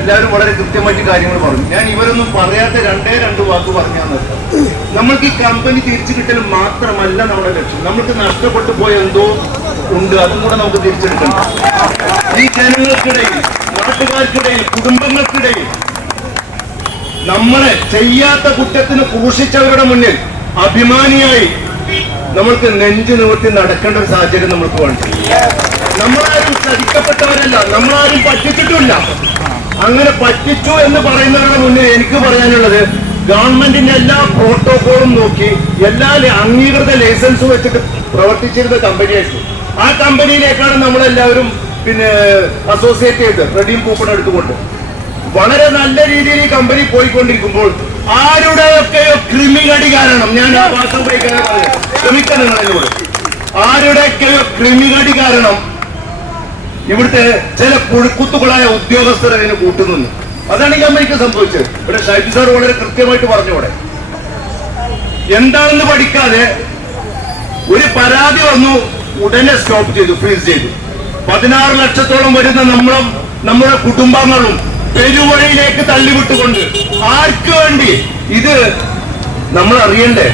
എല്ലാവരും വളരെ കൃത്യമായിട്ട് കാര്യങ്ങൾ പറഞ്ഞു. ഞാൻ ഇവരൊന്നും പറയാത്ത രണ്ട് വാക്ക് പറഞ്ഞാൽ നമ്മൾക്ക് ഈ കമ്പനി തിരിച്ചു കിട്ടൽ മാത്രമല്ല നമ്മുടെ ലക്ഷ്യം. നമുക്ക് നഷ്ടപ്പെട്ടു പോയ എന്തോ ഉണ്ട്, അതും കൂടെ നമുക്ക് തിരിച്ചെടുക്കണം. ഈ ജനങ്ങൾക്കിടയിൽ, നാട്ടുകാർക്കിടയിൽ, കുടുംബങ്ങൾക്കിടയിൽ നമ്മളെ ചെയ്യാത്ത കുറ്റത്തിന് ക്രൂശിച്ചവരുടെ മുന്നിൽ അഭിമാനിയായി നമ്മൾക്ക് നെഞ്ചു നിവർത്തി നടക്കേണ്ട ഒരു സാഹചര്യം നമ്മൾക്ക് വേണം. നമ്മളാരും ചതിക്കപ്പെട്ടവരല്ല, നമ്മളാരും പറ്റിച്ചിട്ടില്ല. അങ്ങനെ പറ്റിച്ചു എന്ന് പറയുന്നവരുടെ മുന്നിൽ എനിക്ക് പറയാനുള്ളത്, ഗവൺമെന്റിന്റെ എല്ലാ പ്രോട്ടോകോളും നോക്കി എല്ലാ അംഗീകൃത ലൈസൻസും വെച്ചിട്ട് പ്രവർത്തിച്ചിരുന്ന കമ്പനിയായിരുന്നു. ആ കമ്പനിയിലേക്കാണ് നമ്മളെല്ലാവരും അസോസിയേറ്റ് ചെയ്ത് റെഡീം കൂപ്പൺ എടുത്തുകൊണ്ട് വളരെ നല്ല രീതിയിൽ ഈ കമ്പനി പോയിക്കൊണ്ടിരിക്കുമ്പോൾ ആരുടെയൊക്കെയോ കൃമികടി കാരണം, ഞാൻ ആ ഭാഷ ഉപയോഗിക്കാൻ ശ്രമിക്കാൻ നിങ്ങളോട്, ആരുടെയൊക്കെയോ കൃമികടി കാരണം ഇവിടുത്തെ ചില കുത്തുകളായ ഉദ്യോഗസ്ഥർ അതിന് കൂട്ടുന്നു. അതാണ് ഈ കമ്പനിക്ക് സംഭവിച്ചത്. ഇവിടെ ഷൈബി സാർ വളരെ കൃത്യമായിട്ട് പറഞ്ഞൂടെ, എന്താണെന്ന് പഠിക്കാതെ ഒരു പരാതി വന്നു, ഉടനെ സ്റ്റോപ്പ് ചെയ്തു, ഫ്രീസ് ചെയ്തു. 16 ലക്ഷത്തോളം വരുന്ന നമ്മുടെ കുടുംബങ്ങളും പെരുവഴിയിലേക്ക് തള്ളിവിട്ടുകൊണ്ട് ആർക്ക് വേണ്ടി? ഇത് നമ്മൾ അറിയണ്ടേ?